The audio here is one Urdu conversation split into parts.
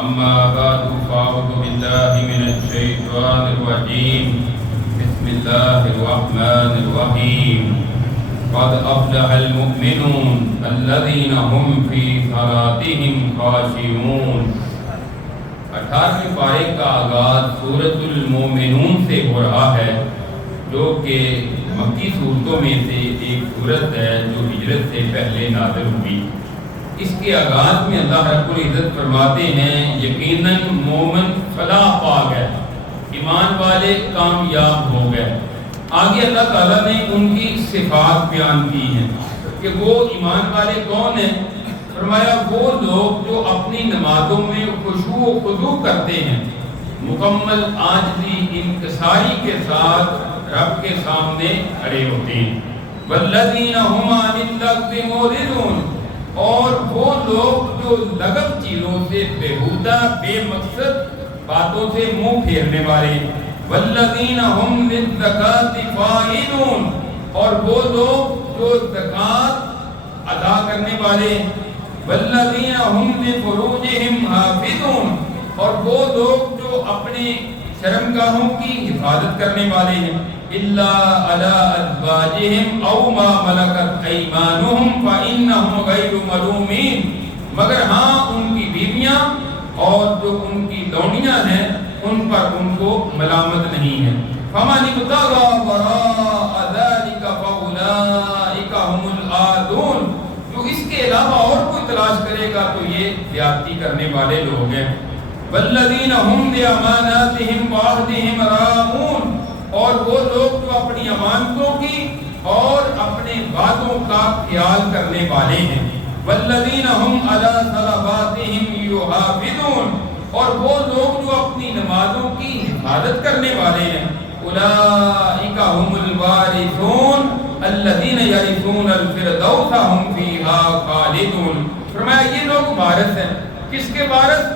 أما بعد فأعوذ بالله من الشيطان الرجيم بسم الله الرحمن الرحيم قد أفلح المؤمنون الذين هم في صلاتهم خاشعون 18ویں پارے کا آغاز سورۃ المومنون سے ہو رہا ہے جو کہ مکی صورتوں میں سے ایک صورت ہے جو ہجرت سے پہلے نازل ہوئی۔ اس کے آغاز میں اللہ رب العزت فرماتے ہیں یقیناً مومن فلاح پا گئے، ایمان والے کامیاب ہو گئے۔ آگے اللہ تعالیٰ نے ان کی صفات بیان کی ہیں کہ وہ ایمان والے کون ہیں۔ فرمایا وہ لوگ جو اپنی نمازوں میں خشوع و خضوع کرتے ہیں، مکمل عاجزی انکساری کے ساتھ رب کے سامنے کھڑے ہوتے ہیں۔ والذین هم عن اللغو معرضون، اور وہ لوگ جو لغو چیزوں سے بیہودہ بے مقصد باتوں سے منہ پھیرنے والے۔ والذین هم للزکاۃ فاعلون، اور وہ لوگ جو زکوٰۃ ادا کرنے والے۔ والذین هم لفروجهم حافظون، اور وہ لوگ جو اپنے شرمگاہوں کی حفاظت کرنے والے ہیں۔ الا علی ازواجہم او ما ملکت ایمانہم فانہم غیر ملومین، مگر ہاں ان کی بیویاں اور جو ان کی لونیاں ہیں ان پر ان کو ملامت نہیں ہے۔ فمن ابتغى وراء ذلك فاولئک هم العادون، جو اس کے علاوہ اور کوئی تلاش کرے گا تو یہ زیادتی کرنے والے لوگ ہیں۔ والذین هم لأماناتهم وعهدهم راعون، اور وہ لوگ جو اپنی امانتوں کی اور اپنے وعدوں کا خیال کرنے والے ہیں۔ والذین هم علی صلواتهم یحافظون، اور وہ لوگ جو اپنی نمازوں کی حفاظت کرنے والے ہیں۔ اولئک هم الوارثون الذین یرثون الفردوس هم فیہا خالدون، فرمایا یہ لوگ وارث ہیں۔ کس کے وارث؟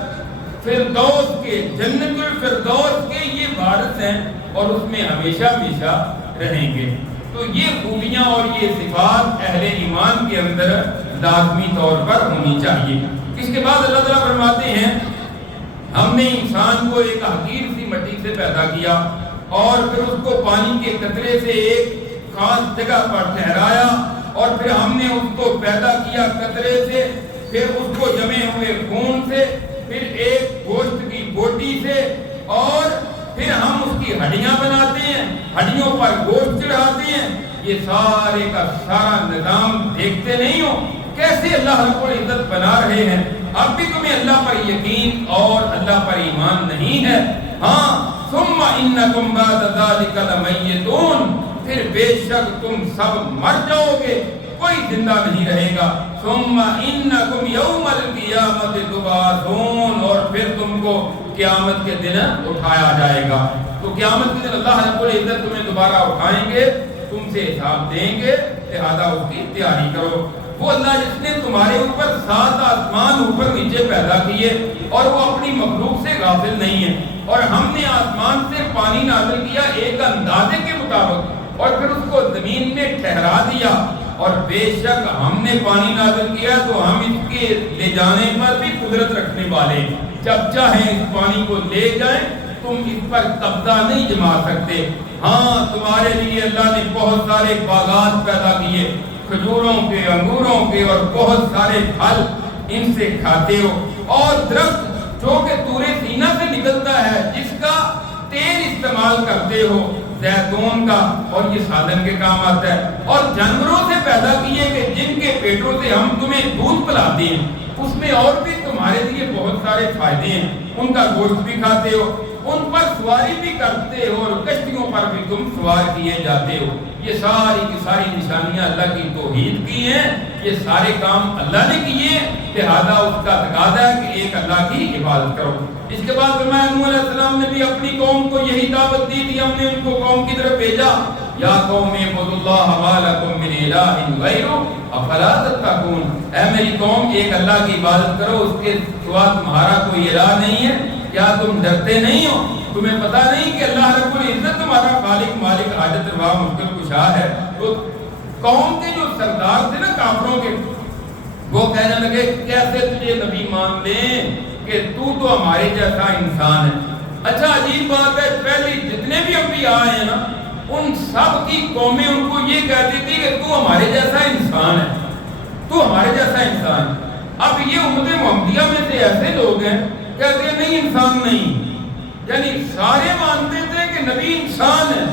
فردوس کے، جنت الفردوس کے یہ وارث ہیں اور اس میں ہمیشہ ہمیشہ رہیں گے۔ تو یہ خوبیاں اور یہ صفات اہل ایمان کے اندر لازمی طور پر ہونی چاہیے۔ اس کے بعد اللہ تعالیٰ فرماتے ہیں ہم نے انسان کو ایک حقیر سی مٹی سے پیدا کیا اور پھر اس کو پانی کے قطرے سے ایک خاص جگہ پر ٹھہرایا، اور پھر ہم نے اس کو پیدا کیا قطرے سے، پھر اس کو جمے ہوئے خون سے، پھر ایک گوشت کی بوٹی سے، اور پھر ہم اس کی ہڈیاں بناتے ہیں، ہڈیوں پر گوشت چڑھاتے ہیں۔ یہ سارے کا سارا نظام دیکھتے نہیں ہو کیسے اللہ رب العزت بنا رہے ہیں؟ اب بھی تمہیں اللہ پر یقین اور اللہ پر ایمان نہیں ہے؟ ہاں، ثم انکم بعد ذلک لمیتون، پھر بے شک تم سب مر جاؤ گے، کوئی زندہ نہیں رہے گا۔ ثم انکم یوم القیامت تبعثون، اور پھر تم کو قیامت کے دن اٹھایا جائے گا۔ تو قیامت کے دن اللہ رب العزت تمہیں دوبارہ اٹھائیں گے، تم سے حساب دیں گے، لہذا اس کی تیاری کرو۔ وہ اللہ جس نے تمہارے اوپر 7 آسمان اوپر نیچے پیدا کیے اور وہ اپنی مخلوق سے غافل نہیں ہے، اور ہم نے آسمان سے پانی نازل کیا ایک اندازے کے مطابق، اور پھر اس کو زمین میں ٹھہرا دیا، اور بے شک ہم نے پانی نازل کیا تو ہم اس کے لے جانے پر بھی قدرت رکھنے والے، جب چاہیں اس پانی کو لے جائیں، تم اس پر قبضہ نہیں جما سکتے۔ ہاں، تمہارے لیے اللہ نے بہت سارے باغات پیدا کیے، کھجوروں کے، انگوروں کے، اور بہت سارے پھل، ان سے کھاتے ہو، اور درخت جو کہ طور سینا سے نکلتا ہے جس کا تیل استعمال کرتے ہو، زیتون کا، اور یہ سادن کے کام آتا ہے، اور جانوروں سے پیدا کیے کہ جن کے پیٹوں سے ہم تمہیں دودھ پلاتے ہیں، اس میں اور بھی تمہارے لیے بہت سارے فائدے ہیں، ان کا گوشت بھی کھاتے ہو، ان پر سواری بھی کرتے ہو، اور کشتیوں پر بھی تم سوار کیے جاتے ہو۔ یہ ساری کی ساری نشانیاں اللہ کی توحید کی ہیں، یہ سارے کام اللہ نے کیے، لہذا اس کا تقاضا ہے کہ ایک اللہ کی عبادت کرو۔ اس کے بعد فرمایا نوح علیہ السلام نے بھی اپنی قوم کو یہی دعوت دی تھی، ہم نے ان کو قوم کی طرف بھیجا، یا قوم اعبدوا اللہ ما لکم من الہ غیرہ افلا تتقون، اے میری قوم ایک اللہ کی عبادت کرو، اس کے سوا تمہارا کوئی الہ نہیں ہے، کیا تم ڈرتے نہیں ہو؟ تمہیں پتہ نہیں کہ اللہ رب العزت تمہارا خالق مالک حاجت روا مشکل کشا ہے؟ تو قوم کے جو سردار تھے نا کافروں کے، وہ کہنے لگے کیسے تجھے نبی مان لیں، کہ تو ہمارے جیسا انسان ہے۔ اچھا عجیب بات ہے، پہلی جتنے بھی انبیاء آئے ہیں نا، ان سب کی قومیں ان کو یہ کہتی تھی کہ تو ہمارے جیسا انسان ہے، تو ہمارے جیسا انسان ہے۔ اب یہ امت محمدیہ میں سے ایسے لوگ ہیں کہتے ہیں نہیں انسان نہیں، یعنی سارے مانتے تھے کہ نبی انسان ہے،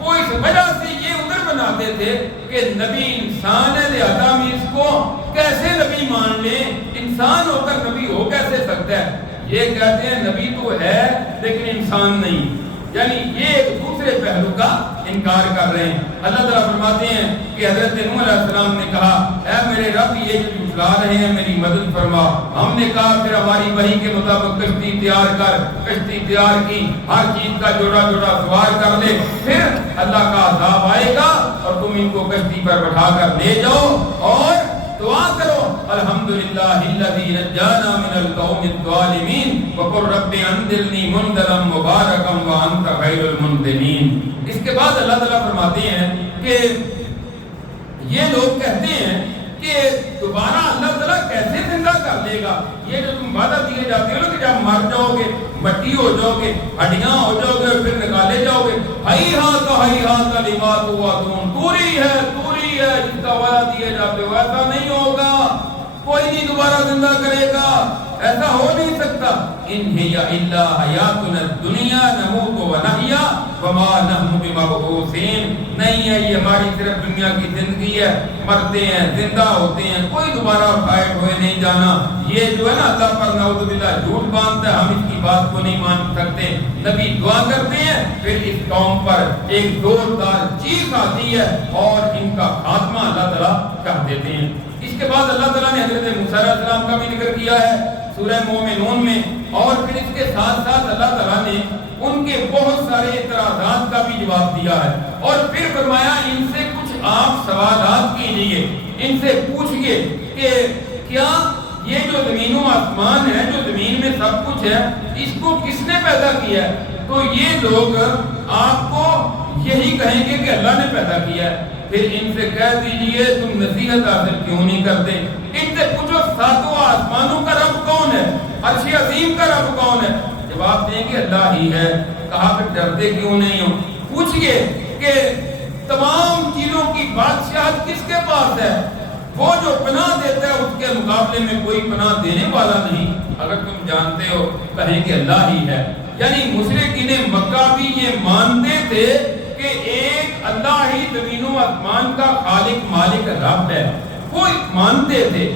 وہ اس وجہ سے یہ ادھر بناتے تھے کہ نبی انسان ہے، لہذا ہم اس کو کیسے نبی مان لیں، انسان ہو کر نبی ہو کیسے سکتا ہے۔ یہ کہتے ہیں نبی تو ہے لیکن انسان نہیں، یعنی یہ ایک دوسرے پہلو کا انکار کر رہے ہیں۔ اللہ تعالیٰ فرماتے ہیں کہ حضرت نوح علیہ السلام نے کہا اے میرے رب یہ جو جھٹلا رہے ہیں میری مدد فرما۔ ہم نے کہا پھر ہماری وحی کے مطابق کشتی تیار کر، کشتی تیار کی، ہر چیز کا جوڑا جوڑا سوار کر لے، پھر اللہ کا عذاب آئے گا اور تم ان کو کشتی پر بٹھا کر لے جاؤ اور دعا کرو الحمدللہ الذی نجانا من القوم الظالمین وقل رب انزلنی منزلا مبارکا وانت خیر المنزلین۔ اس کے بعد اللہ تعالیٰ فرماتے ہیں کہ یہ لوگ کہتے ہیں کہ دوبارہ اللہ تعالیٰ کیسے زندہ کر لے گا، یہ جو تم وعدہ دیے جاتے ہو کہ جب مر جاؤ گے مٹی ہو جاؤ گے ہڈیاں ہو جاؤ گے پھر نکالے جاؤ گے، ہی ہاتھ لما توعدون، توری ہے جس کا وعدہ دیے جاتے ہو ایسا نہیں ہوگا، کوئی نہیں دوبارہ زندہ کرے گا، ایسا ہو نہیں سکتا۔ ان ہی الا حیاتنا الدنیا نموت و نحیا وما نحن بمبعوثین، نہیں ہے یہ ہماری صرف دنیا کی زندگی ہے، مرتے ہیں زندہ ہوتے ہیں، کوئی دوبارہ اٹھائے ہوئے نہیں جانا۔ یہ جو ہے نا اللہ پر نعوذ باللہ جھوٹ باندھتا ہے، ہم اس کی بات کو نہیں مان سکتے۔ نبی دعا کرتے ہیں پھر اس قوم پر ایک زوردار چیخ آتی ہے اور ان کا خاتمہ اللہ تعالیٰ کر دیتے ہیں۔ اس کے بعد اللہ تعالیٰ نے حضرت موسیٰ علیہ السلام کا بھی ذکر کیا ہے سورہ مومنون میں، اور پھر اس کے ساتھ ساتھ اللہ تعالیٰ نے ان کے بہت سارے اعتراضات کا بھی جواب دیا ہے، اور پھر فرمایا ان سے کچھ آپ سوالات کیجئے، ان سے پوچھئے کہ کیا یہ جو زمین و آسمان ہے، جو زمین میں سب کچھ ہے، اس کو کس نے پیدا کیا ہے؟ تو یہ لوگ آپ کو یہی کہیں گے کہ اللہ نے پیدا کیا ہے۔ پھر ان سے کہہ دیجئے تم نصیحت حاصل کیوں نہیں کرتے؟ ان سے پوچھو ساتوں آسمانوں کا رب کون ہے، عرش عظیم کا رب کون ہے؟ جواب دیں گے اللہ ہی ہے۔ کہا پھر ڈرتے کیوں نہیں ہو؟ پوچھئے کہ تمام چیزوں کی بادشاہت کس کے پاس ہے؟ وہ جو پناہ دیتا ہے اس کے مقابلے میں کوئی پناہ دینے والا نہیں، اگر تم جانتے ہو کہیں کہ اللہ ہی ہے۔ یعنی مشرکین مکہ بھی یہ مانتے تھے کہ ایک اللہ ہی زمین و آسمان کا خالق مالک رب ہے، وہ مانتے تھے۔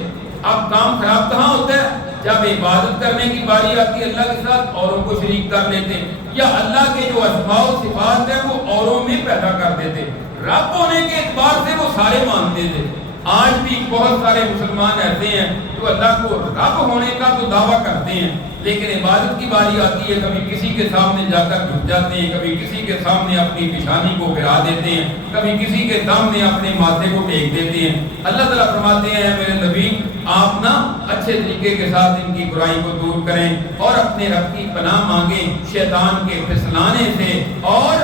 اب کام خراب کہاں ہوتا ہے؟ جب عبادت کرنے کی باری آتی ہے اللہ کے ساتھ اوروں کو شریک کر لیتے، یا اللہ کے جو اسماء و صفات ہیں وہ اوروں میں پیدا کر دیتے۔ رب ہونے کے اعتبار سے وہ سارے مانتے تھے۔ آج بھی بہت سارے مسلمان ایسے ہیں جو اللہ کو رب ہونے کا تو دعویٰ کرتے ہیں، لیکن عبادت کی باری آتی ہے کبھی کسی کے سامنے جا کر جھک جاتے ہیں، کبھی کسی کے سامنے اپنی پیشانی کو گرا دیتے ہیں، کبھی کسی کے سامنے اپنے ماتھے کو ٹیک دیتے ہیں۔ اللہ تعالیٰ فرماتے ہیں میرے نبی آپ نا اچھے طریقے کے ساتھ ان کی برائی کو دور کریں اور اپنے رب کی پناہ مانگیں شیطان کے پھسلانے سے، اور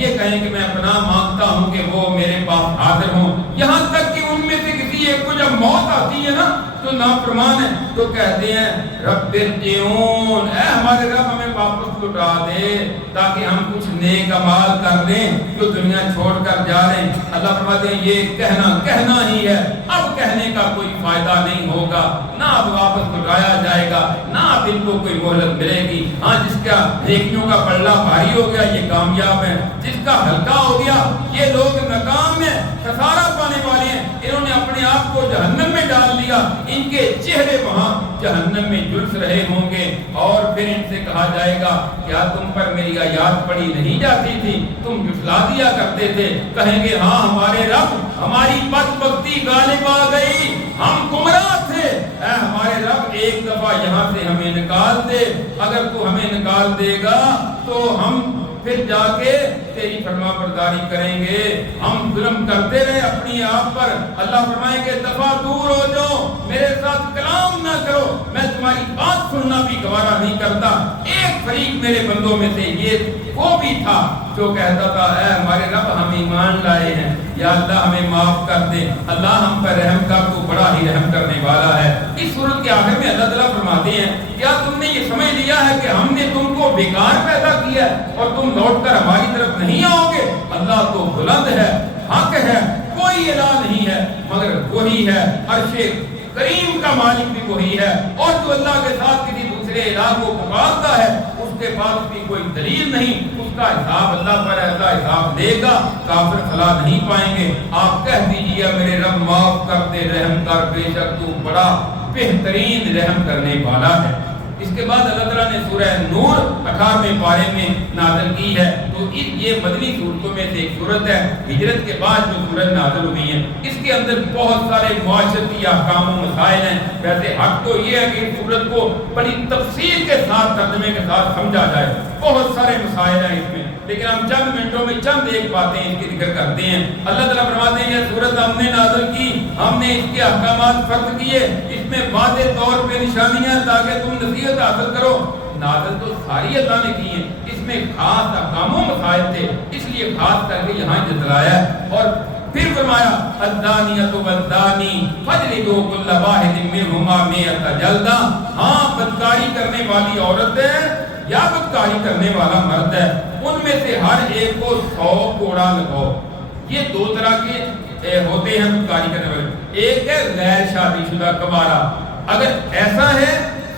یہ کہیں کہ میں پناہ مانگتا ہوں کہ وہ میرے پاس حاضر ہوں۔ یہاں تک کہ ان میں سے کسی ایک کو جب موت آتی ہے نا تو نافرمان ہے تو کہتے ہیں رب ارجعون، اے ہمارے رب ہمیں واپس لوٹا دے تاکہ ہم کچھ نیک اعمال کر لیں جو دنیا چھوڑ کر جا رہے ہیں۔ اللہ فرماتے ہیں یہ کہنا ہی ہے، اب کہنے کا کوئی فائدہ نہیں ہوگا، نہ اب واپس لوٹایا جائے گا، نہ اب ان کو کوئی مہلت ملے گی۔ ہاں جس کا نیکیوں کا پلڑا بھاری ہو گیا یہ کامیاب ہے، جس کا ہلکا ہو گیا یہ لوگ ناکام ہیں، خسارہ پانے والے ہیں، انہوں نے اپنے آپ کو جہنم میں ڈال لیا، ان کے چہرے وہاں جہنم میں جلس رہے ہوں گے۔ اور پھر ان سے کہا جائے گا کیا تم پر میری آیات پڑھی نہیں جاتی تھی، تم جھٹلا دیا کرتے تھے؟ کہیں گے ہاں ہمارے رب ہماری بدبختی غالب آ گئی، ہم گمراہ تھے، اے ہمارے رب ایک دفعہ یہاں سے ہمیں نکال دے، اگر تو ہمیں نکال دے گا تو ہم پھر جا کے تیری فرما برداری کریں گے، ہم ظلم کرتے رہے اپنی آپ پر۔ اللہ فرمائے کہ دفعہ دور ہو جاؤ، میرے ساتھ کلام نہ کرو، میں تمہاری بات سننا بھی گوارا نہیں کرتا۔ ایک فریق میرے بندوں میں سے یہ وہ بھی تھا جو کہتا تھا اے ہمارے رب ہم ایمان لائے ہیں، یا اللہ ہمیں معاف کر دے، اللہ ہم پر رحم کر، تو بڑا ہی رحم کرنے والا ہے۔ اس صورت کے آخر میں اللہ تعالیٰ فرماتے ہیں کیا تم نے یہ سمجھ لیا ہے کہ ہم نے تم کو بیکار پیدا کیا ہے اور تم لوٹ کر ہماری طرف نہیں آؤ گے؟ اللہ تو بلند ہے، حق ہے، کوئی الہ نہیں ہے مگر وہی ہے، عرش کریم کا مالک بھی وہی ہے، اور جو اللہ کے ساتھ کسی دوسرے الہ کو پکارتا ہے اس کے پاس بھی کوئی دلیل نہیں، اس کا حساب اللہ پر ہے، اللہ حساب دے گا، کافر فلاح نہیں پائیں گے۔ آپ کہہ دیجئے میرے رب معاف کر دے، رحم کر، بے شک تو بڑا بہترین رحم کرنے والا ہے۔ اس کے بعد اللہ تعالیٰ نے سورہ نور 18ویں پارے میں نازل کی ہے، تو یہ مدنی صورتوں میں سے ایک صورت ہے، ہجرت کے بعد جو صورت نازل ہوئی ہے۔ اس کے اندر بہت سارے معاشرتی احکام و مسائل ہیں۔ ویسے حق تو یہ ہے کہ اس صورت کو بڑی تفصیل کے ساتھ ترجمے کے ساتھ سمجھا جائے، بہت سارے مسائل ہیں اس میں، لیکن ہم چند منٹوں میں چند ایک باتیں اس کی ذکر کرتے ہیں۔ اللہ تعالیٰ فرماتے ہیں یہ صورت ہم نے نازل کی، ہم نے اس کے احکامات فرض کیے، اس میں واضح طور پہ نشانیاں تاکہ تم نصیحت حاصل کرو۔ نازل تو ساری اللہ نے کی ہیں، اس میں خاص احکام و مسائل تھے، اس لیے خاص کر کے یہاں جتلایا ہے۔ اور پھر فرمایا الدانیۃ والدانی فجلدوا کل واحد منہما مئۃ جلدہ، ہاں بدکاری کرنے والی عورت ہے یا بدکاری کرنے والا مرد ہے، ان میں سے ہر ایک کو 100 کوڑا لگاؤ۔ یہ دو طرح کے ہوتے ہیں بدکاری کرنے والے، ایک ہے غیر شادی شدہ کبارہ، اگر ایسا ہے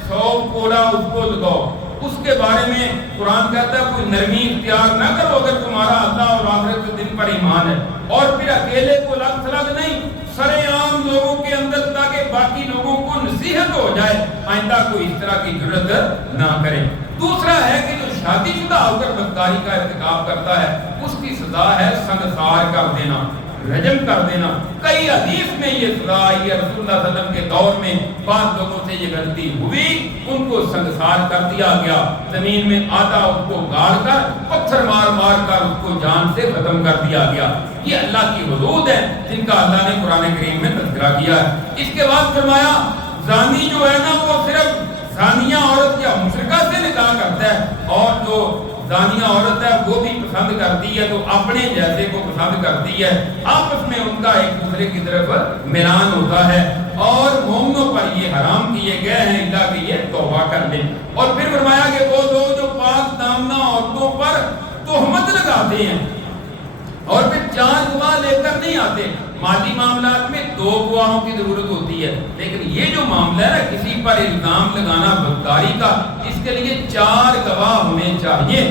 100 کوڑا اس کو لگاؤ۔ اس کے بارے میں قرآن کہتا ہے کوئی نرمی اختیار نہ کرو اگر تمہارا اللہ اور آخرت کے دن پر ایمان ہے، اور پھر اکیلے کو لگ تھلگ نہیں، سرے عام لوگوں کے اندر، تاکہ باقی لوگوں کو نصیحت ہو جائے، آئندہ کوئی اس طرح کی جرات نہ کرے۔ دوسرا ہے کہ جو شادی شدہ ہو کر بدکاری کا ارتکاب کرتا ہے اس کی سزا ہے سنگسار کر دینا، رجم کر دینا۔ کئی حدیث میں یہ سزا آئی ہے، رسول اللہ صلی اللہ علیہ وسلم کے دور میں بعض لوگوں سے یہ غلطی ہوئی، ان کو سنگسار کر دیا گیا، زمین میں آدھا اس کو گاڑ کر پتھر مار مار کر اس کو جان سے ختم کر دیا گیا۔ یہ اللہ کی حدود ہے جن کا اللہ نے قرآن کریم میں تذکرہ کیا ہے۔ اس کے بعد فرمایا زانی جو ہے نا وہ صرف زانیہ عورت یا مشرکہ سے نکاح کرتا ہے، اور جو زانیہ عورت ہے وہ بھی پسند کرتی ہے تو اپنے جیسے کو پسند کرتی ہے، آپس میں ان کا ایک دوسرے کی طرف میلان ہوتا ہے، اور مومنوں پر یہ حرام کیے گئے ہیں اللہ کہ یہ توبہ کر لیں۔ اور پھر فرمایا کہ وہ لوگ جو پاک دامنہ عورتوں پر تہمت لگاتے ہیں اور پھر 4 گواہ لے کر نہیں آتے، مالی معاملات میں 2 گواہوں کی ضرورت ہوتی ہے، لیکن یہ جو معاملہ ہے کسی پر الزام لگانا بدکاری کا، اس کے لیے 4 گواہ ہونے چاہیے۔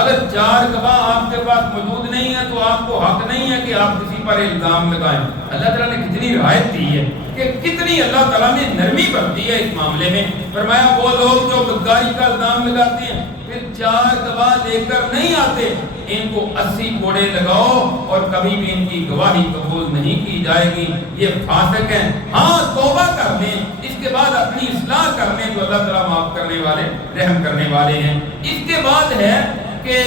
اگر 4 گواہ آپ کے پاس موجود نہیں ہے تو آپ کو حق نہیں ہے کہ آپ کسی پر الزام لگائیں۔ اللہ تعالیٰ نے کتنی رعایت دی ہے کہ کتنی اللہ تعالیٰ نے نرمی برتی ہے اس معاملے میں۔ فرمایا وہ لوگ جو بدکاری کا الزام لگاتے ہیں پھر 4 گواہ لے کر نہیں آتے، ان کو 80 کوڑے لگاؤ اور کبھی بھی ان کی گواہی قبول نہیں کی جائے گی، یہ فاسق ہیں۔ ہاں توبہ کر لیں، اس کے بعد اپنی اصلاح کر لیں تو اللہ تعالیٰ معاف کرنے والے رحم کرنے والے ہیں۔ اس کے بعد ہے کہ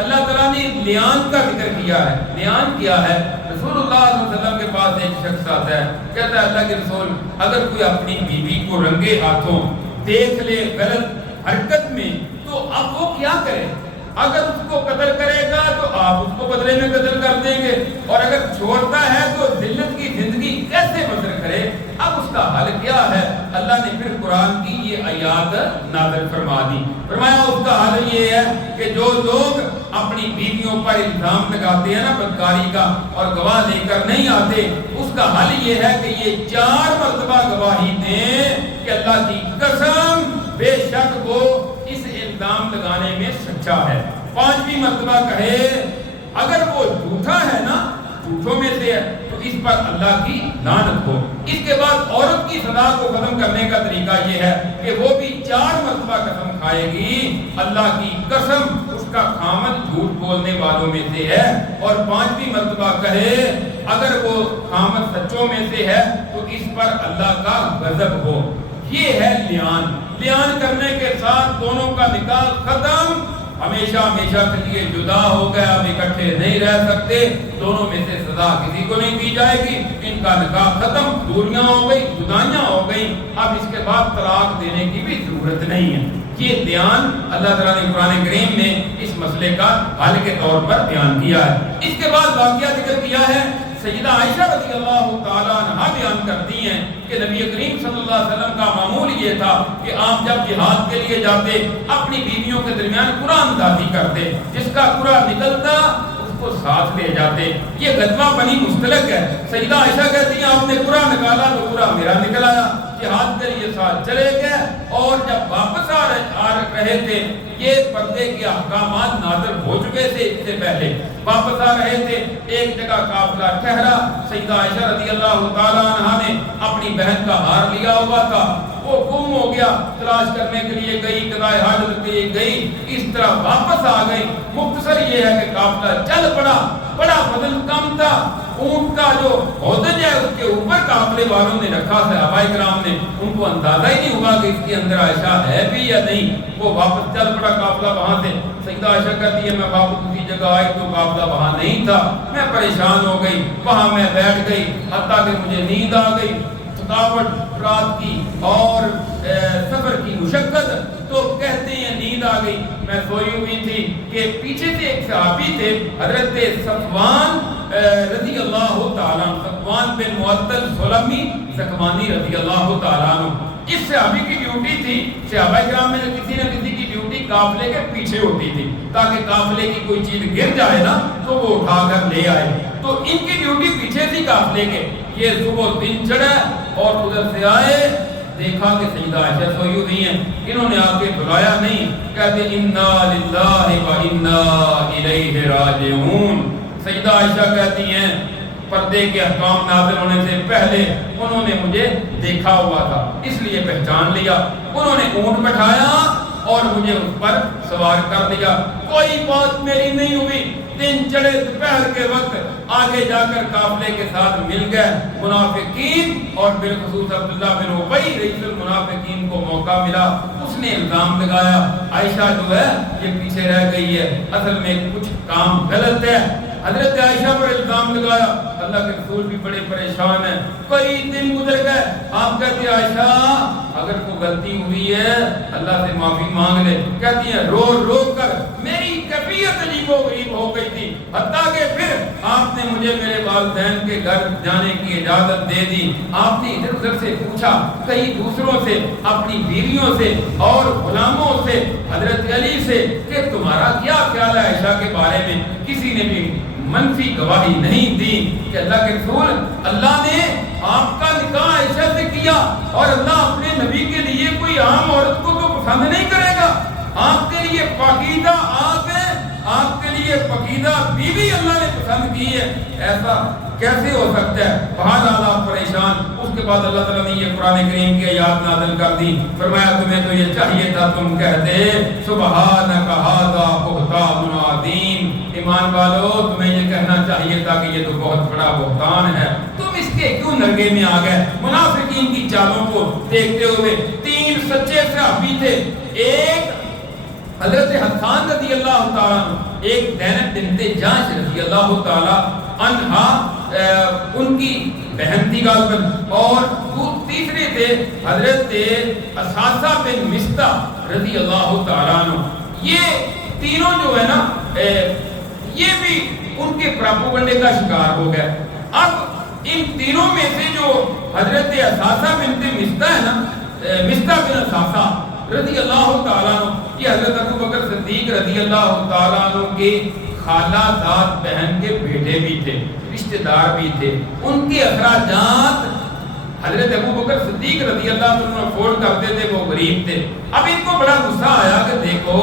اللہ تعالیٰ نے لیان کا ذکر کیا ہے۔ لیان کیا ہے؟ رسول اللہ صلی اللہ علیہ وسلم کے پاس ایک شخص آتا ہے، کہتا ہے اللہ کے رسول اگر کوئی اپنی بیوی کو رنگے ہاتھوں دیکھ لے غلط حرکت میں تو اب وہ کیا کرے؟ اگر اس کو قتل کرے گا تو آپ اس کو بدلے میں قتل کر دیں گے، اور اگر چھوڑتا ہے تو ذلت کی زندگی کیسے بسر کرے؟ اب اس کا حل کیا ہے؟ اللہ نے پھر قرآن کی یہ آیات نازل فرما دی۔ فرمایا اس کا حل یہ ہے کہ جو لوگ اپنی بیویوں پر الزام لگاتے ہیں نا بدکاری کا اور گواہ لے کر نہیں آتے، اس کا حل یہ ہے کہ یہ 4 مرتبہ گواہی دیں کہ اللہ کی قسم بے شک وہ اس الزام لگانے میں سچا ہے۔ 5ویں مرتبہ کہے اگر وہ جھوٹا ہے نا، جھوٹوں میں سے ہے تو اس پر اللہ کی لعنت ہو۔ اس کے بعد عورت کی سزا کو ختم کرنے کا طریقہ یہ ہے کہ وہ بھی 4 مرتبہ قسم کھائے گی اللہ کی قسم اس کا خامد جھوٹ بولنے والوں میں سے ہے، اور 5ویں مرتبہ کہے اگر وہ خامد سچوں میں سے ہے تو اس پر اللہ کا غضب ہو۔ یہ ہے لیان۔ لیان کرنے کے ساتھ دونوں کا نکاح ختم، ہمیشہ ہمیشہ کے لیے جدا ہو گیا، اب اکٹھے نہیں رہ سکتے، دونوں میں سے سزا کسی کو نہیں دی جائے گی، ان کا نکاح ختم، دوریاں ہو گئی، جدائیاں ہو گئی، اب اس کے بعد طلاق دینے کی بھی ضرورت نہیں ہے۔ یہ بیان اللہ تعالیٰ نے قرآن کریم میں اس مسئلے کا حل کے طور پر بیان کیا ہے۔ اس کے بعد واقعہ ذکر کیا ہے سیدہ عائشہ رضی اللہ تعالیٰ عنہا بیان کرتی ہیں کہ نبی کریم صلی اللہ علیہ وسلم کا معمول یہ تھا کہ آپ جب جہاد کے لیے جاتے اپنی بیویوں کے درمیان قرآن دازی کرتے، جس کا قرآن نکلتا اس کو ساتھ لے جاتے۔ یہ غزوہ بنی مستلق ہے۔ سیدہ عائشہ کہتی ہیں آپ نے قرآن نکالا تو قرآن میرا نکل آیا، جہاد کے لیے ساتھ چلے گئے، اور جب واپس آ رہے تھے یہ پردے کے احکامات نازل ہو چکے تھے، اس سے پہلے واپس آ رہے تھے، ایک جگہ قافلہ ٹھہرا، سیدہ عائشہ رضی اللہ تعالیٰ عنہا نے اپنی بہن کا ہار لیا ہوا تھا، وہ گم ہو گیا، تلاش کرنے کے لیے گئی، قضائے حاجت کے لیے گئی، اس طرح واپس آ گئی۔ مختصر یہ ہے کہ قافلہ چل پڑا، بڑا فضل کم تھا، اونٹ کا جو ہودج ہے اس کے اوپر قافلے والوں نے رکھا، صحابہ کرام نے، ان کو اندازہ ہی نہیں ہوا کہ اس کے اندر عائشہ ہے بھی یا نہیں۔ وہ واپس چل پڑا قافلہ وہاں سے۔ سیدہ عائشہ کہتی ہے میں واپس اسی جگہ آئی تو قافلہ وہاں نہیں تھا، میں پریشان ہو گئی، وہاں میں بیٹھ گئی، حتیٰ کہ مجھے نیند آ گئی، تھکاوٹ رات کی اور سفر کی مشقت، تو کہتے ہیں نیند آ گئی، میں سوئی ہوئی تھی کہ پیچھے سے ایک صحابی تھے حضرت صفوان رضی اللہ تعالیٰ عنہ، صفوان بن معطل سلمی سکمانی رضی اللہ تعالیٰ عنہ۔ اس صحابی کی ڈیوٹی تھی، صحابہ کرام میں کسی نہ کسی کی ڈیوٹی قافلے کے پیچھے ہوتی تھی تاکہ قافلے کی کوئی چیز گر جائے نا تو وہ اٹھا کر لے آئے، تو ان کی ڈیوٹی پیچھے تھی قافلے کے۔ یہ صبح دن چڑھا اور ادھر سے آئے، دیکھا کہ سیدہ عائشہ سوئی ہوئی ہیں، انہوں نے آ کے بلایا نہیں، کہتے انا للہ و انا الیہ راجعون۔ سیدہ عائشہ کہتی ہیں پردے کے احکام نازل ہونے سے پہلے انہوں نے مجھے دیکھا ہوا تھا، اس لیے پہچان لیا، انہوں نے اونٹ بٹھایا اور مجھے اس پر سوار کر دیا، کوئی بات میری نہیں ہوئی۔ دن چڑھے دوپہر کے وقت آگے جا کر قافلے کے ساتھ مل گئے منافقین، اور بالخصوص عبداللہ بن ابی رئیس المنافقین کو موقع ملا، اس نے الزام لگایا عائشہ جو ہے یہ پیچھے رہ گئی ہے، اصل میں کچھ کام غلط ہے۔ حضرت عائشہ پر الزام لگایا، اللہ کے رسول بھی بڑے پریشان ہیں، کئی دن گزر گئے، آپ کہتے ہیں عائشہ اگر کوئی غلطی ہوئی ہے اللہ سے معافی مانگ لے، کہتی ہیں رو رو کر میری کیفیت عجیب و غریب ہو گئی تھی، حتیٰ کہ پھر آپ نے مجھے میرے والدین کے گھر جانے کی اجازت دے دی، آپ نے ادھر ادھر سے پوچھا، کئی دوسروں سے، اپنی بیویوں سے اور غلاموں سے، حضرت علی سے کہ تمہارا کیا خیال ہے عائشہ کے بارے میں، کسی نے بھی منفی گواہی نہیں دی کہ اللہ کے رسول اللہ نے آپ کا نکاح عائشہ سے کیا، اور اللہ اپنے نبی کے لیے کوئی عام عورت کو تو پسند نہیں کرے گا، آپ کے لیے پاکیزہ آپ ہے، آپ کے لیے پاکیزہ بیوی اللہ نے پسند کی ہے، ایسا کیسے ہو سکتا ہے؟ بہت زیادہ پریشان۔ اس کے بعد اللہ تعالیٰ نے یہ قرآن کریم کی آیات نازل کر دی، فرمایا تمہیں تو یہ چاہیے تھا تم کہتے سبحانک ھذا بہتان عظیم، ایمان والو تمہیں یہ کہنا چاہیے تھا کہ یہ تو بہت بڑا بہتان ہے، تم اس کے کیوں نرگے میں آ گئے؟ منافقین کی چالوں کو دیکھتے ہوئے تین سچے صحابی تھے، ایک حضرت حسان رضی اللہ تعالیٰ عنہ، ایک زینب بنت جحش رضی اللہ تعالیٰ عنہا ان کی بہن تھی غالباً، اور تیسرے تھے حضرت اساسہ بن مصطح رضی اللہ تعالیٰ عنہ۔ یہ تینوں جو ہے نا یہ بھی ان کے پراپوگنڈے کا شکار ہو گئے۔ اب ان تینوں میں سے جو حضرت اساسہ بنت مصطح ہے نا، مصطح بن اساسہ رضی اللہ تعالیٰ عنہ، یہ حضرت ابو بکر صدیق رضی اللہ تعالیٰ عنہ کے خالہ زاد بہن کے بیٹے بھی تھے، رشتہ دار بھی تھے، ان کے اخراجات حضرت ابو بکر صدیق رضی اللہ عنہ افورڈ کرتے تھے، وہ غریب تھے۔ اب ان کو بڑا غصہ آیا کہ دیکھو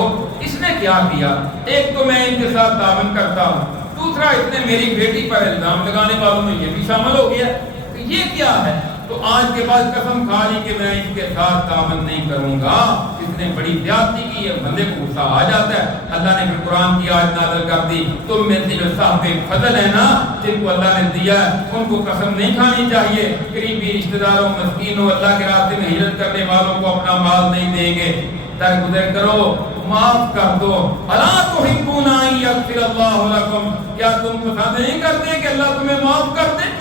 اس نے کیا کیا، ایک تو میں ان کے ساتھ تعاون کرتا ہوں، دوسرا اس نے میری بیٹی پر الزام لگانے والوں میں یہ بھی شامل ہو گیا کہ یہ کیا ہے، تو آج کے بعد قسم کھا لی کہ میں اس کے ساتھ تعاون نہیں کروں گا، اس نے بڑی زیادتی کی ہے، بندے کو غصہ آ جاتا ہے۔ اللہ نے پھر قرآن کی آیت نازل کر دی، تم میں سے جو صاحب فضل ہے نا، جن کو اللہ نے دیا ہے، ان کو قسم نہیں کھانی چاہیے، قریبی رشتہ داروں، مسکینوں، اللہ کے راستے میں ہجرت کرنے والوں کو اپنا مال نہیں دیں گے، درگزر کرو، معاف کر دو۔ الا تحبون ان یغفر اللہ لکم، کیا تم پسند نہیں کرتے کہ اللہ تمہیں معاف کر دے؟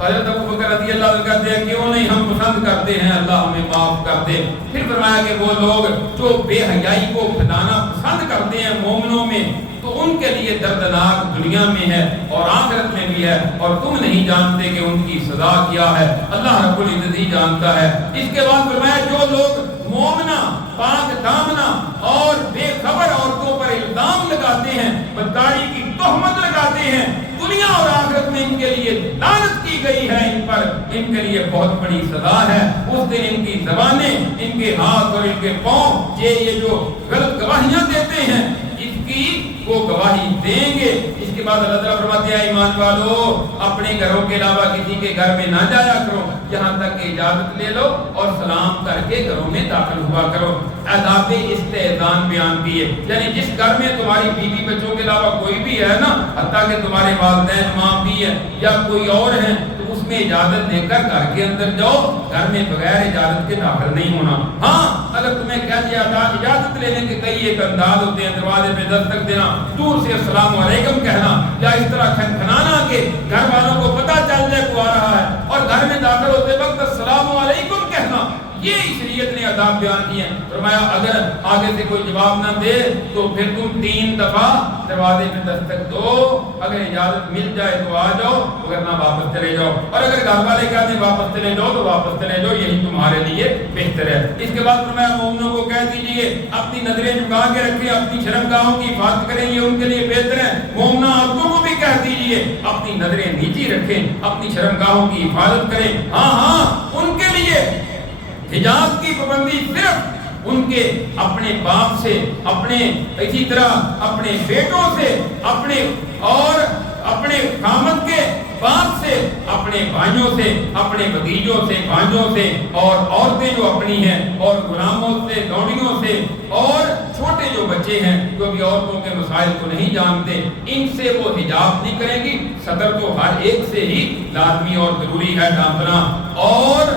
حضرت ابو بکر رضی اللہ عنہ کہتے ہیں کیوں نہیں ہم پسند کرتے ہیں اللہ ہمیں معاف کر دے۔ پھر فرمایا کہ وہ لوگ جو بے حیائی کو پھیلانا پسند کرتے ہیں مومنوں میں تو ان کے لیے دردناک دنیا میں ہے اور آخرت میں بھی ہے، اور تم نہیں جانتے کہ ان کی سزا کیا ہے، اللہ رب العزت ہی جانتا ہے۔ اس کے بعد فرمایا جو لوگ مومنہ پاک دامنہ اور بے خبر عورتوں پر الزام لگاتے ہیں، بدکاری کی تہمت لگاتے ہیں، دنیا اور آخرت میں ان کے لیے لعنت کی گئی ہے، ان پر ان کے لیے بہت بڑی سزا ہے۔ اس دن ان کی زبانیں، ان کے ہاتھ اور ان کے پاؤں یہ جو غلط گواہیاں دیتے ہیں اس کی وہ گواہی دیں گے۔ اس کے بعد اللہ تعالیٰ فرماتے ہیں ایمان والو اپنے گھروں کے علاوہ کسی کے گھر میں نہ جایا کرو یہاں تک کہ اجازت لے لو اور سلام کر کے گھروں میں داخل ہوا کرو۔ آداب استئذان بیان کیے، یعنی جس گھر میں تمہاری بیوی بچوں کے علاوہ کوئی بھی ہے نا، حتیٰ کہ تمہارے والدین ماں بھی ہے یا کوئی اور ہیں، تو اس میں اجازت دے کر گھر کے اندر جاؤ، گھر میں بغیر اجازت کے داخل نہیں ہونا۔ ہاں اگر تمہیں کہہ دیا تھا اجازت لینے کے کئی ایک انداز ہوتے ہیں، دروازے پہ دستک دینا، دور سے السلام علیکم کہنا، یا اس طرح کھنکھنانا کہ گھر والوں کو پتہ چل جائے کو آ رہا ہے، اور گھر میں داخل ہوتے وقت السلام علیکم کہنا، یہ شریعت نے آداب بیان کیے ہیں۔ فرمایا اگر آگے سے کوئی جواب نہ دے تو پھر تم 3 دفعہ دروازے پہ دستک دو، اگر اجازت مل جائے تو آ جاؤ، اگر نہ واپس چلے جاؤ، اور اگر گھر والے کہتے ہیں واپس چلے جاؤ تو واپس چلے جاؤ، یہی تمہارے لیے بہتر ہے۔ اس کے بعد فرمایا مومنوں کو کہہ دیجیے اپنی نظریں جھکا کے رکھیں، اپنی شرمگاہوں کی حفاظت کریں، یہ ان کے لیے بہتر ہے۔ مومنہ عورتوں کو بھی کہہ دیجیے اپنی نظریں نیچی رکھیں، اپنی شرمگاہوں کی حفاظت کریں۔ ہاں ہاں ان کے لیے حجاب کی پابندی صرف ان کے اپنے باپ سے، اپنے اسی طرح اپنے بیٹوں سے، اپنے اور اپنے خامد کے باپ سے، اپنے بھائیوں سے، اپنے بھتیجوں سے، بھانجوں سے، اور عورتیں جو اپنی ہیں، اور غلاموں سے، لونڈیوں سے، اور چھوٹے جو بچے ہیں جو بھی عورتوں کے مسائل کو نہیں جانتے، ان سے وہ حجاب نہیں کریں گی۔ صدر تو ہر ایک سے ہی لازمی اور ضروری ہے ڈھانپنا، اور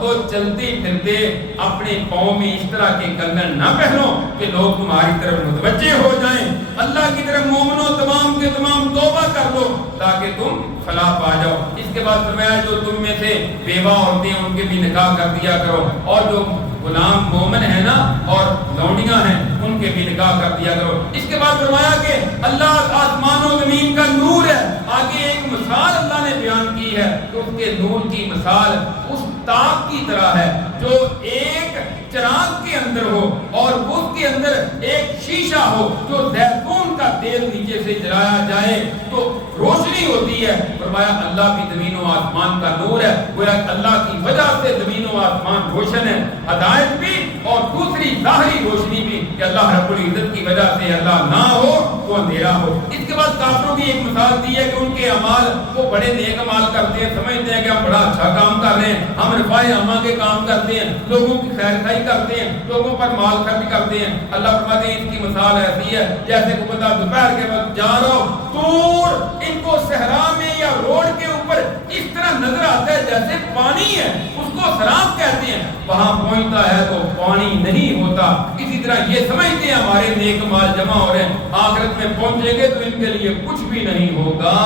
تو چلتے پھرتے اپنے پاؤں میں اس طرح کے کنگن نہ پہنو کہ لوگ تمہاری طرف متوجہ ہو جائیں۔ اللہ کی طرف مومنوں تمام کے تمام توبہ کر لو تاکہ تم فلاح پا جاؤ۔ اس کے بعد فرمایا جو تم میں سے بیوہ عورتیں ان کے بھی نکاح کر دیا کرو، اور جو غلام مومن ہے نا اور لونڈیاں ہیں ان کے بھی نکاح کر دیا کرو۔ اس کے بعد فرمایا کہ اللہ آسمان و زمین کا نور ہے۔ آگے ایک مثال اللہ نے بیان کی ہے کہ اس کے نور کی مثال اس تاک کی طرح ہے جو ایک چراغ کے اندر ہو اور اس کے اندر ایک شیشہ ہو جو زیتون کا تیل نیچے سے جلایا جائے تو روشنی ہوتی ہے۔ فرمایا اللہ بھی زمین و آسمان کا نور ہے، گویا اللہ کی وجہ سے زمین و آسمان روشن ہے، ہدایت بھی اور دوسری ظاہری روشنی بھی کہ اللہ رب العزت کی وجہ سے اللہ نہ ہو تو اندھیرا ہو۔ اس کے بعد کافروں کی ایک مثال دی ہے کہ ان کے اعمال وہ بڑے نیک اعمال کرتے ہیں، سمجھتے ہیں کہ ہم بڑا اچھا کام کر رہے ہیں، ہم رفاع عامہ کے کام کرتے ہیں، لوگوں کی خیر خواہی کرتے ہیں، لوگوں پر مال خرچ کرتے ہیں۔ اللہ فرماتے ہیں اس کی مثال ایسی ہے جیسے کوئی بندہ دوپہر کے وقت جا رہا ہو، دور ان کو صحرا میں یا روڈ کے اوپر اس طرح نظر آتا ہے جیسے پانی ہے، اس کو سراب کہتے ہیں، وہاں پہنچتا ہے تو پانی نہیں ہوتا۔ اسی طرح یہ سمجھتے ہیں ہمارے نیک مال جمع ہو رہے ہیں، آخرت میں پہنچیں گے تو ان کے لیے کچھ بھی نہیں ہوگا،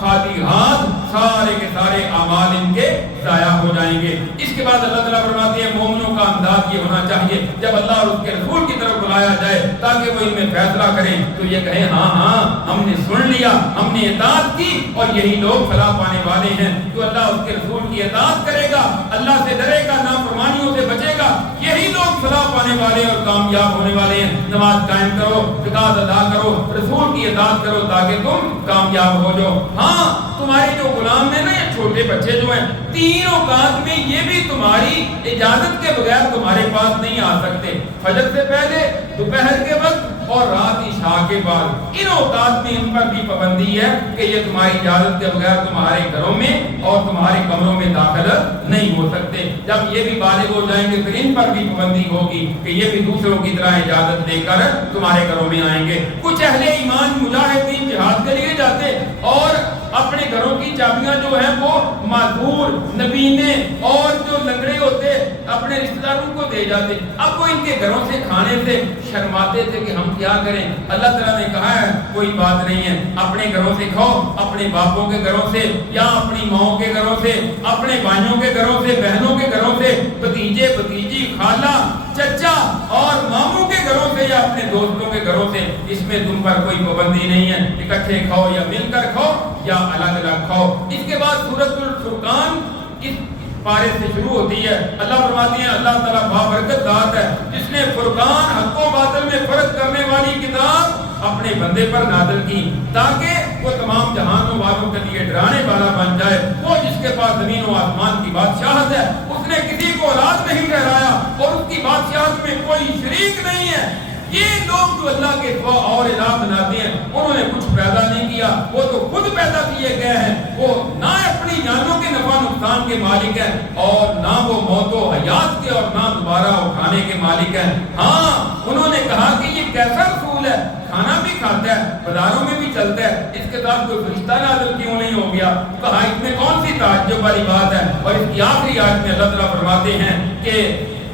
خالی ہاتھ سارے کے سارے اعمال ان کے ضائع ہو جائیں گے۔ اس کے بعد اللہ تعالیٰ فرماتے ہیں مومنوں کا انداز یہ ہونا چاہیے جب اللہ اور اس کے رسول کی طرف بلایا جائے تاکہ وہ ان میں فیصلہ کریں تو یہ کہیں ہاں ہاں ہم نے سن لیا، ہم نے اطاعت کی، اور یہی لوگ فلاح پانے والے ہیں۔ جو اللہ اس کے رسول کی اطاعت کرے گا، اللہ سے ڈرے گا، نافرمانیوں سے بچے گا، یہی لوگ فلاح پانے والے اور کامیاب ہونے والے ہیں۔ نماز قائم کرو، زکات ادا کرو، رسول کی اطاعت کرو تاکہ تم کامیاب ہو جاؤ۔ ہاں تمہارے جو غلام ہیں نا یا چھوٹے بچے جو ہیں، 3 اوقات میں یہ بھی تمہاری اجازت کے بغیر تمہارے پاس نہیں آ سکتے، فجر سے پہلے، دوپہر کے وقت اور رات عشاء کے بعد۔ ان اوقات میں ان پر بھی پابندی ہے کہ یہ تمہاری اجازت کے بغیر تمہارے گھروں میں اور تمہارے کمروں میں داخل نہیں ہو سکتے۔ جب یہ بھی بالغ ہو جائیں گے پھر ان پر بھی پابندی ہوگی کہ یہ بھی دوسروں کی طرح اجازت دے کر تمہارے گھروں میں آئیں گے۔ کچھ اہل ایمان مجاہدین جہاد کے لیے جاتے اور اپنے گھروں کی چابیاں جو ہیں وہ معذور نبینے اور جو لنگڑے ہوتے اپنے رشتہ داروں کو دے جاتے. اب وہ ان کے گھروں سے کھانے سے شرماتے تھے کہ ہم کیا کریں. اللہ تعالیٰ نے کہا ہے کوئی بات نہیں ہے, اپنے گھروں سے کھاؤ, اپنے باپوں کے گھروں سے یا اپنی ماؤں کے گھروں سے, اپنے بھائیوں کے گھروں سے, بہنوں کے گھروں سے, بھتیجے بھتیجی, خالہ چچا اور ماموں کے گھروں سے یا اپنے دوستوں کے گھروں سے. اس میں تم پر کوئی پابندی نہیں ہے, اکٹھے کھاؤ یا مل کر کھاؤ یا الگ الگ کھاؤ. اس کے بعد سورۃ الفرقان اس پارے سے شروع ہوتی ہے. اللہ فرماتے ہیں اللہ تعالیٰ بابرکت ذات ہے جس نے فرقان حق و باطل میں فرق کرنے والی کتاب اپنے بندے پر نازل کی تاکہ وہ تمام جہانوں والوں کے لیے ڈرانے والا بن جائے. وہ جس کے پاس زمین و آسمان کی بادشاہت ہے, اس نے کسی کو اولاد نہیں ٹھہرایا اور اس کی بادشاہت میں کوئی شریک نہیں ہے. یہ لوگ جو اللہ کے سوا اور الہ بناتے ہیں انہوں نے کچھ پیدا نہیں کیا, وہ تو خود پیدا کیے گئے ہیں. وہ نہ اپنی جانوں کے نفع نقصان کے مالک ہیں اور نہ وہ موت و حیات کے اور نہ دوبارہ اٹھانے کے مالک ہیں. ہاں انہوں نے کہا کہ یہ کیسا رسول ہے, کھانا بھی کھاتا ہے, بازاروں میں بھی چلتا ہے, اس کے ساتھ کوئی فرشتہ نازل کیوں نہیں ہو گیا؟ کہا اس میں کون سی تعجب والی بات ہے. اور اس کی آخری آیت میں اللہ تعالیٰ فرماتے ہیں کہ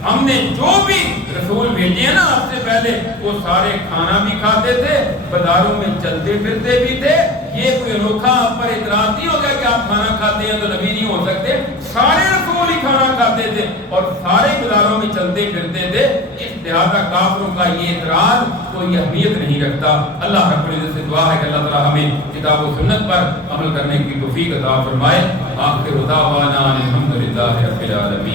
ہم نے جو بھی رسول بھیجے ہیں نا آپ سے پہلے وہ سارے کھانا بھی کھاتے تھے, بازاروں میں چلتے پھرتے بھی تھے. یہ کوئی انوکھا آپ پر اعتراض نہیں ہو گیا کہ آپ کھانا کھاتے ہیں تو نبی نہیں ہو سکتے. سارے رسول ہی کھانا کھاتے تھے اور سارے بازاروں میں چلتے پھرتے تھے. اس لہٰذا کافروں کا یہ اعتراض کوئی اہمیت نہیں رکھتا. اللہ رب العزت سے دعا ہے کہ اللہ تعالیٰ ہمیں کتاب و سنت پر عمل کرنے کی توفیق عطا فرمائے. آخر دعوانا الحمدللہ رب العالمین.